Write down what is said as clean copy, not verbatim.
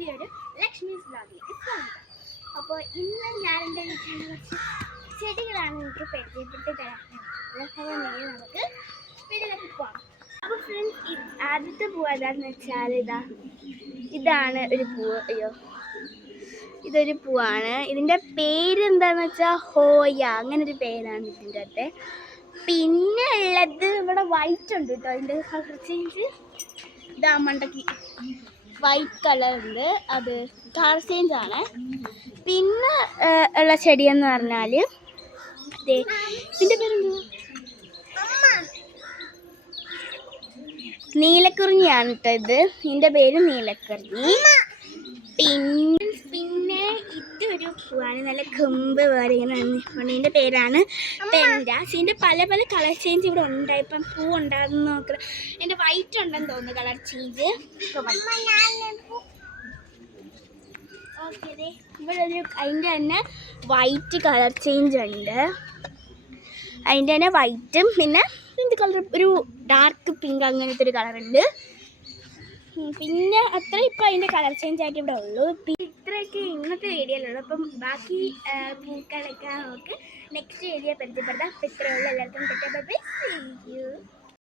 പുതിയൊരു ലക്ഷ്മീസ് വ്ലോഗിലേക്ക് സ്വാഗതം. അപ്പോൾ ഇന്ന് ഞാൻ എൻ്റെ വീട്ടിൽ കുറച്ച് ചെടികളാണ് എനിക്ക് പരിചയപ്പെട്ട് തരാറുള്ളത്. അപ്പോൾ നമുക്ക് വീട്ടിലേക്ക് പോകാം. അപ്പോൾ ഫ്രണ്ട്സ്, ആദ്യത്തെ പൂവ് ഏതാണെന്ന് വെച്ചാൽ ഇതാണ് ഒരു പൂവ്. ഇതൊരു പൂവാണ്. ഇതിൻ്റെ പേര് എന്താണെന്ന് വെച്ചാൽ ഹോയ, അങ്ങനൊരു പേരാണ് ഇതിൻ്റെ അകത്തെ. പിന്നെ ഉള്ളത് ഇവിടെ വൈറ്റ് ഉണ്ട് കേട്ടോ. അതിൻ്റെ കളർ ചേഞ്ച് ഇതാ മണ്ടക്ക് വൈറ്റ് കളർ ഉണ്ട്, അത് കളർ ചേഞ്ച് ആണ്. പിന്നെ ഉള്ള ചെടിയെന്ന് പറഞ്ഞാൽ ഇതിൻ്റെ പേരെന്താ, നീലക്കുറിഞ്ഞിയാണ് കേട്ടോ ഇത്. ഇതിൻ്റെ പേര് നീലക്കുറിഞ്ഞി. പിന്നെ ഇതൊരു പൂവാണ്, നല്ല കൊമ്പ് പോലെ ഇങ്ങനെ. ഇതിൻ്റെ പേരാണ് പെൻഡാസ്. ഇതിൻ്റെ പല പല കളർ ചേഞ്ച് ഇവിടെ ഉണ്ടായി. ഇപ്പം പൂ ഉണ്ടാകുന്ന നോക്കണം. എൻ്റെ വൈറ്റ് ഉണ്ടെന്ന് തോന്നുന്നു കളർ ചേഞ്ച്. ഓക്കെ, ഇവിടെ അതിൻ്റെ തന്നെ വൈറ്റ് കളർ ചേഞ്ച് ഉണ്ട്. അതിൻ്റെ തന്നെ വൈറ്റും പിന്നെ എന്ത് കളർ, ഒരു ഡാർക്ക് പിങ്ക് അങ്ങനത്തെ ഒരു കളറുണ്ട്. പിന്നെ അത്ര ഇപ്പം അതിൻ്റെ കളർ ചേഞ്ച് ആയിട്ട് ഇവിടെ ഉള്ളൂ. ഇത്രയൊക്കെ ഇന്നത്തെ വീഡിയോയിലുള്ളൂ. അപ്പം ബാക്കി പൂക്കളൊക്കെ നമുക്ക് നെക്സ്റ്റ് വീഡിയോ പരിചയപ്പെടുത്താം. അപ്പം ഇത്രയുള്ള എല്ലാവർക്കും ബൈ. See you.